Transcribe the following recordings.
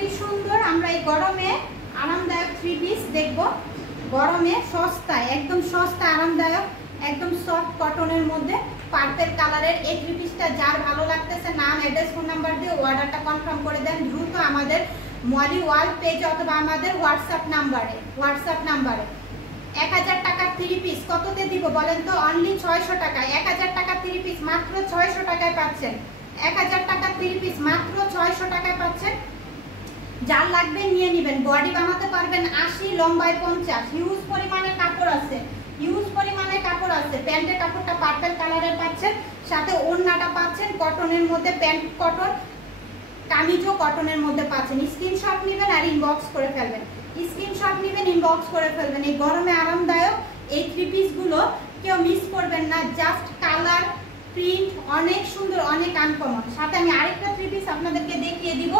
খুবই সুন্দর। আমরা এই গরমে আরামদায়ক থ্রি পিস দেখবো, গরমে সস্তায়, একদম সস্তা আরামদায়ক, একদম সফট কটনের মধ্যে পার্পেল কালারের এই থ্রি পিসটা যার ভালো লাগতেছে নাম অ্যাড্রেস ফোন নাম্বার দিয়ে অর্ডারটা কনফার্ম করে দেন দ্রুত আমাদের মলি ওয়ার্ল্ড পেজ অথবা আমাদের হোয়াটসঅ্যাপ নাম্বারে 1000 টাকার থ্রি পিস কততে দিব বলেন তো? অনলি 600 টাকা। 1000 টাকার থ্রি পিস মাত্র 600 টাকায় পাচ্ছেন। 1000 টাকার থ্রি পিস মাত্র 600 টাকায় পাচ্ছেন। যার লাগবে নিয়ে নেবেন। বডি বানাতে পারবেন 80, লম্বায় 50। হিউজ পরিমাণে কাপড় আছে, হিউজ পরিমাণে কাপড় আছে। প্যান্টের কাপড়টা পার্পল কালারের পাচ্ছেন, সাথে ওড়নাটা পাচ্ছেন কটনের মধ্যে, প্যান্ট কটন, কামিজও কটনের মধ্যে পাচ্ছেন। স্ক্রিনশট নেবেন আর ইনবক্স করে ফেলবেন, স্ক্রিনশট নেবেন ইনবক্স করে ফেলবেন। এই গরমে আরামদায়ক এই থ্রি পিসগুলো কেউ মিস করবেন না। জাস্ট কালার, প্রিন্ট অনেক সুন্দর, অনেক আনকমন। সাথে আমি আরেকটা থ্রি পিস আপনাদেরকে দেখিয়ে দিব।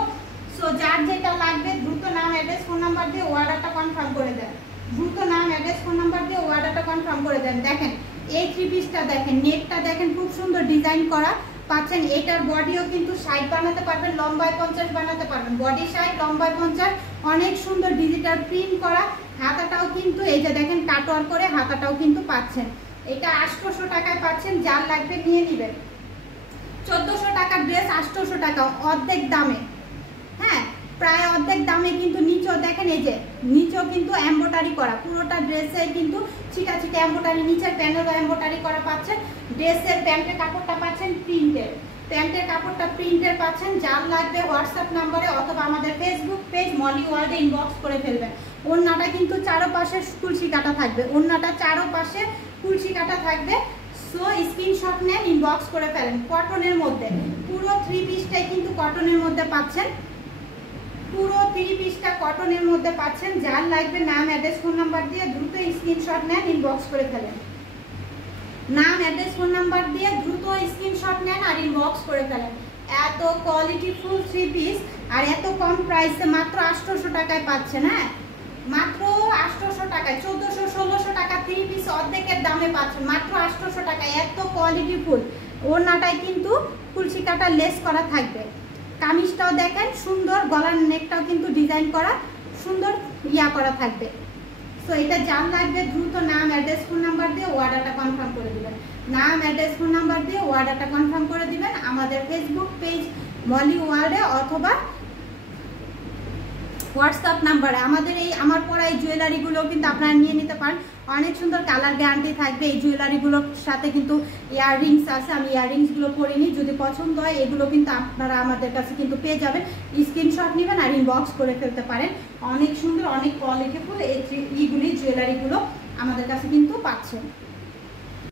সো যার যেটা লাগবে দ্রুত নাম অ্যাড্রেস ফোন নাম্বার দিয়ে অর্ডারটা কনফার্ম করে দেন। দ্রুত নাম অ্যাড্রেস ফোন নাম্বার দিয়ে অর্ডারটা কনফার্ম করে দেন। দেখেন এই থ্রি পিসটা দেখেন, নেকটা দেখেন খুব সুন্দর ডিজাইন করা পাচ্ছেন। এটার বডিও কিন্তু 60 বানাতে পারবেন, লম্বায় 50 বানাতে পারবেন। বডি 60, লম্বায় 50, অনেক সুন্দর ডিজিটাল প্রিন্ট করা। হাতাটাও কিন্তু এই যে দেখেন কাটওয়ার করে হাতাটাও কিন্তু পাচ্ছেন। এটা 800 টাকায় পাচ্ছেন। যার লাগবে নিয়ে নেবেন। 1400 টাকার ড্রেস 800 টাকা, অর্ধেক দামে। হ্যাঁ, প্রায় অর্ধেক দামে। কিন্তু নিচেও দেখেন, এই যে নিচেও কিন্তু এমব্রয়ডারি করা, পুরোটা ড্রেসে কিন্তু ছিটা ছিটা এমব্রয়ডারি, নিচের প্যানেলও এমব্রয়ডারি করা পাচ্ছেন। ড্রেসের প্যান্টের কাপড়টা পাচ্ছেন প্রিন্টের, প্যান্টের কাপড়টা প্রিন্টের পাচ্ছেন। যার লাগবে হোয়াটসঅ্যাপ নাম্বারে অথবা আমাদের ফেসবুক পেজ মলি ওয়ার্ল্ডে ইনবক্স করে ফেলবেন। ওড়নাটা কিন্তু চারোপাশে কুলসি কাটা থাকবে, ওড়নাটা চারোপাশে কুলসি কাটা থাকবে। সো স্ক্রিনশট নেন, ইনবক্স করে ফেলেন। কটনের মধ্যে পুরো থ্রি পিসটাই কিন্তু কটনের মধ্যে পাচ্ছেন, পুরো থ্রি পিসটা কটনের মধ্যে পাচ্ছেন। যার লাগবে নাম অ্যাড্রেস ফোন নাম্বার দিয়ে দ্রুত স্ক্রিনশট নেন, ইনবক্স করে ফেলেন। নাম অ্যাড্রেস ফোন নাম্বার দিয়ে দ্রুত স্ক্রিনশট নেন আর ইনবক্স করে ফেলেন। এত কোয়ালিটি ফুল থ্রি পিস আর এত কম প্রাইসে মাত্র 800 টাকায় পাচ্ছেন। হ্যাঁ, মাত্র 800 টাকায় 1400-1600 টাকা থ্রি পিস অর্ধেকের দামে পাচ্ছেন মাত্র 800 টাকায়। এত কোয়ালিটি ফুল। ওড়নাটায় কিন্তু কুলসি কাটা লেস করা থাকবে। কামিজটাও দেখেন সুন্দর, গলার নেকটাও কিন্তু ডিজাইন করা সুন্দর করা থাকবে। সো এটা যার লাগবে দ্রুত নাম অ্যাড্রেস ফোন নাম্বার দিয়ে অর্ডারটা কনফার্ম করে দিবেন। নাম অ্যাড্রেস ফোন নাম্বার দিয়ে অর্ডারটা কনফার্ম করে দিবেন আমাদের ফেসবুক পেজ মলি ওয়ার্ল্ডে অথবা হোয়াটসঅ্যাপ নাম্বারে। আমাদের এই আমার পরা এই জুয়েলারিগুলো কিন্তু আপনারা নিয়ে নিতে পারেন। অনেক সুন্দর কালার গ্যারান্টি থাকবে। এই জুয়েলারিগুলোর সাথে কিন্তু ইয়াররিংস আছে, আমি ইয়াররিংসগুলো পরিনি। যদি পছন্দ হয় এগুলো কিন্তু আপনারা আমাদের কাছে কিন্তু পেয়ে যাবেন। স্ক্রিনশট নেবেন আর ইনবক্স করে ফেলতে পারেন। অনেক সুন্দর, অনেক কোয়ালিটিফুল এইগুলি জুয়েলারিগুলো আমাদের কাছে কিন্তু পাচ্ছেন।